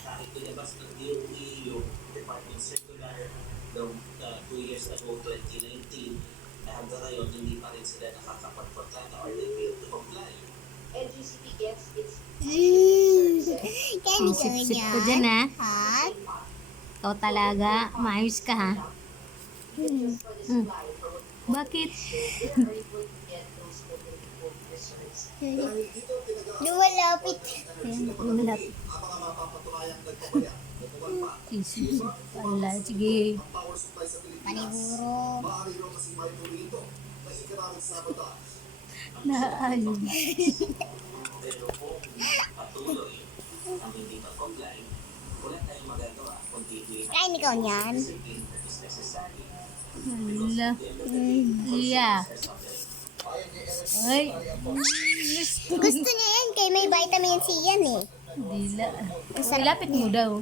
Kahit pinabas ng DOE yung Department Circular noong 2 years ago, 2019, hanggang ngayon hindi pa rin sila nakakapagportata or they fail to comply. NGCP gets its Ang sip-sip ko dyan, ha? Hot. Ikaw talaga. Maayos ka, ha? Bakit? Lumalapit. Ulat. Wala, sige. Paniguro. Naayon. Pero kung patuloy ang hindi pag-comply, wala tayong magagawa kundi Kain ikaw niyan. discipline that is necessary. Wala. Iya. Ay. Gusto niya yan kay may vitamin C yan eh. Dila. Lapit mo daw.